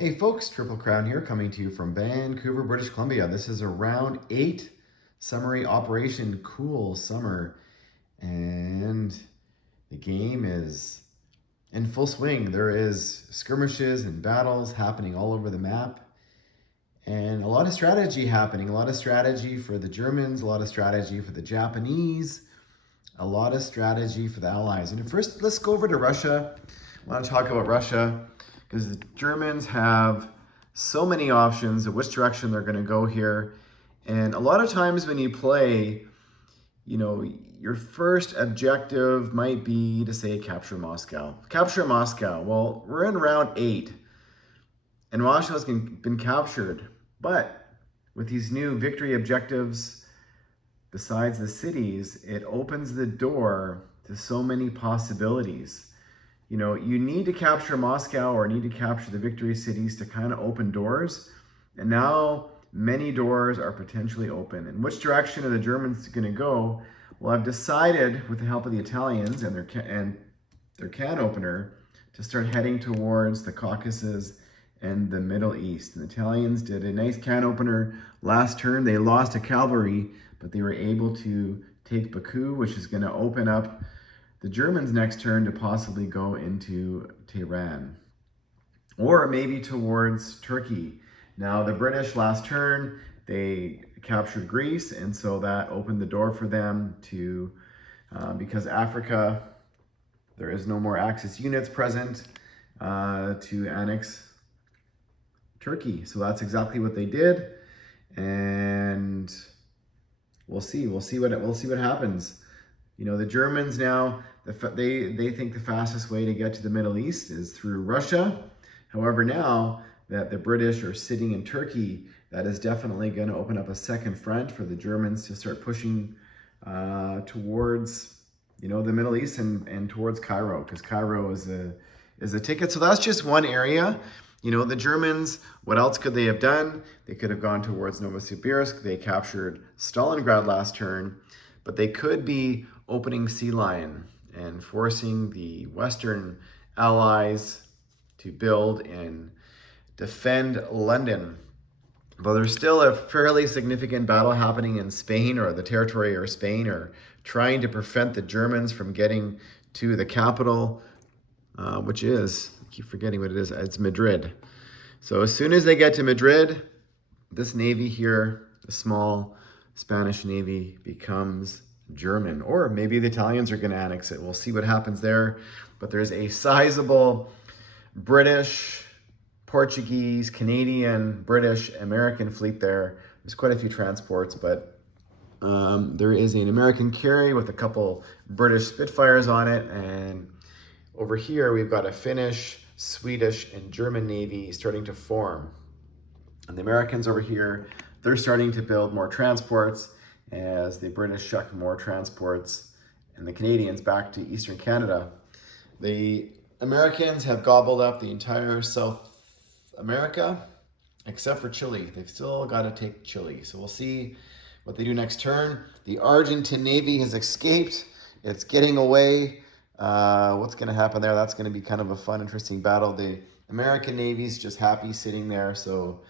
Hey folks, Triple Crown here coming to you from Vancouver, British Columbia. This is a round 8 summary operation, cool summer, and the game is in full swing. There is skirmishes and battles happening all over the map, and a lot of strategy happening, a lot of strategy for the Germans, a lot of strategy for the Japanese, a lot of strategy for the Allies. And first, let's go over to Russia. I want to talk about Russia because the Germans have so many options of which direction they're going to go here. And a lot of times when you play, your first objective might be to say capture Moscow. Capture Moscow. Well, we're in round 8 and Moscow's been captured. But with these new victory objectives, besides the cities, it opens the door to so many possibilities. You need to capture Moscow or need to capture the victory cities to kind of open doors. And now many doors are potentially open. And which direction are the Germans going to go? Well, I've decided with the help of the Italians and their can opener to start heading towards the Caucasus and the Middle East. And the Italians did a nice can opener last turn. They lost a cavalry, but they were able to take Baku, which is going to open up the Germans' next turn to possibly go into Tehran or maybe towards Turkey. Now, the British last turn, they captured Greece, and so that opened the door for them to, because Africa, there is no more Axis units present to annex Turkey. So that's exactly what they did, and we'll see what happens. The Germans now, they think the fastest way to get to the Middle East is through Russia. However, now that the British are sitting in Turkey, that is definitely going to open up a second front for the Germans to start pushing towards, the Middle East and towards Cairo, because Cairo is a ticket. So that's just one area. The Germans, what else could they have done? They could have gone towards Novosibirsk. They captured Stalingrad last turn, but they could be opening Sea Lion and forcing the Western allies to build and defend London. But there's still a fairly significant battle happening in Spain, or the territory of Spain, or trying to prevent the Germans from getting to the capital, which is, I keep forgetting what it is, it's Madrid. So as soon as they get to Madrid, this navy here, the small Spanish navy, becomes German, or maybe the Italians are going to annex it. We'll see what happens there. But there's a sizable British, Portuguese, Canadian, British, American fleet there. There's quite a few transports, but there is an American carrier with a couple British Spitfires on it. And over here, we've got a Finnish, Swedish, and German navy starting to form. And the Americans over here, they're starting to build more transports as the British shuck more transports and the Canadians back to Eastern Canada. The Americans have gobbled up the entire South America, except for Chile. They've still got to take Chile. So we'll see what they do next turn. The Argentine Navy has escaped. It's getting away. What's going to happen there? That's going to be kind of a fun, interesting battle. The American Navy's just happy sitting there. So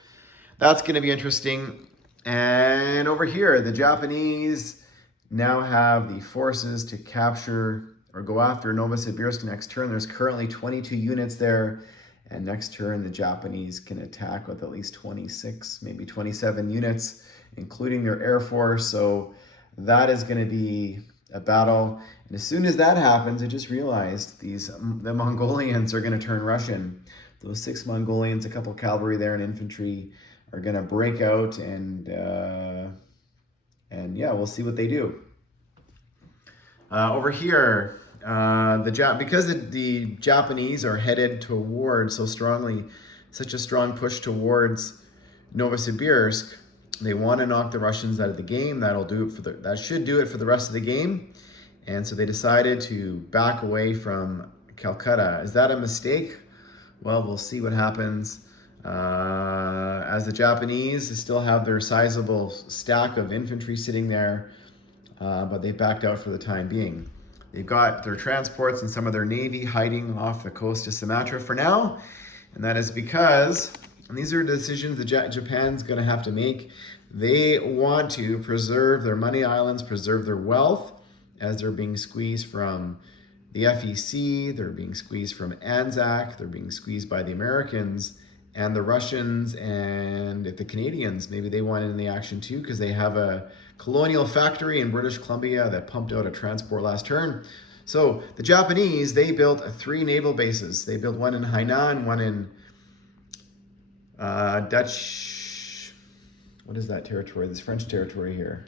that's going to be interesting. And over here, the Japanese now have the forces to capture or go after Novosibirsk next turn. There's currently 22 units there. And next turn, the Japanese can attack with at least 26, maybe 27 units, including their air force. So that is going to be a battle. And as soon as that happens, I just realized the Mongolians are going to turn Russian. Those 6 Mongolians, a couple cavalry there and infantry, are going to break out, and yeah, we'll see what they do. Over here, because the Japanese are headed towards so strongly, such a strong push towards Novosibirsk, they want to knock the Russians out of the game. That should do it for the rest of the game. And so they decided to back away from Calcutta. Is that a mistake? Well, we'll see what happens. As the Japanese still have their sizable stack of infantry sitting there, but they backed out for the time being. They've got their transports and some of their navy hiding off the coast of Sumatra for now, And that is because, and these are decisions that Japan's going to have to make. They want to preserve their money islands, preserve their wealth, as they're being squeezed from the FEC, they're being squeezed from ANZAC, they're being squeezed by the Americans and the Russians, and if the Canadians, maybe they want in the action too, because they have a colonial factory in British Columbia that pumped out a transport last turn. So the Japanese, they built 3 naval bases. They built one in Hainan, one in Dutch, what is that territory? This French territory here.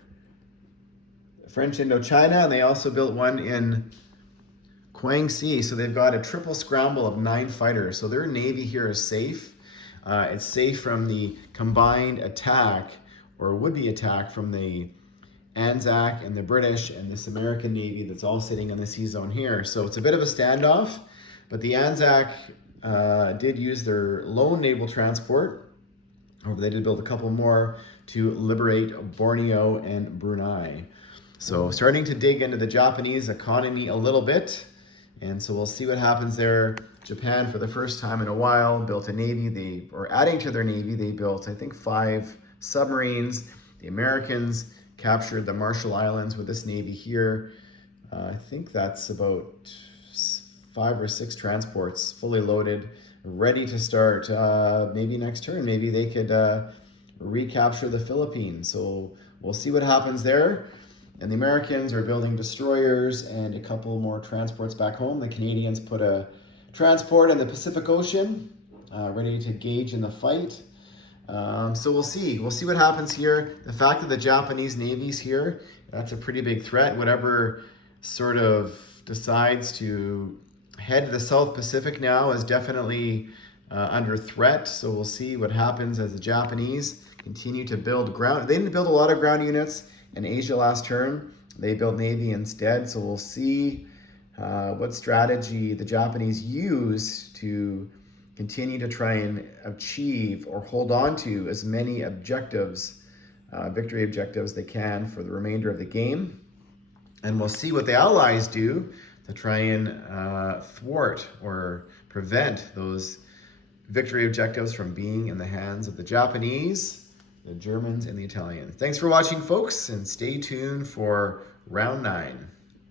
French Indochina, and they also built one in Guangxi. So they've got a triple scramble of 9 fighters. So their Navy here is safe. It's safe from the combined attack, or would-be attack, from the ANZAC and the British and this American Navy that's all sitting in the sea zone here. So it's a bit of a standoff, but the ANZAC did use their lone naval transport. However, they did build a couple more to liberate Borneo and Brunei. So starting to dig into the Japanese economy a little bit. And so we'll see what happens there. Japan, for the first time in a while, built a navy. Adding to their navy, they built, I think, 5 submarines. The Americans captured the Marshall Islands with this navy here. I think that's about 5 or 6 transports fully loaded, ready to start maybe next turn. Maybe they could recapture the Philippines. So we'll see what happens there. And the Americans are building destroyers and a couple more transports back home. The Canadians put a transport in the Pacific Ocean, ready to engage in the fight. So we'll see. We'll see what happens here. The fact that the Japanese Navy's here, that's a pretty big threat. Whatever sort of decides to head to the South Pacific now is definitely under threat. So we'll see what happens as the Japanese continue to build ground. They didn't build a lot of ground units in Asia last turn. They built Navy instead. So we'll see what strategy the Japanese use to continue to try and achieve or hold on to as many objectives, victory objectives they can for the remainder of the game. And we'll see what the Allies do to try and thwart or prevent those victory objectives from being in the hands of the Japanese, the Germans, and the Italians. Thanks for watching, folks, and stay tuned for round 9.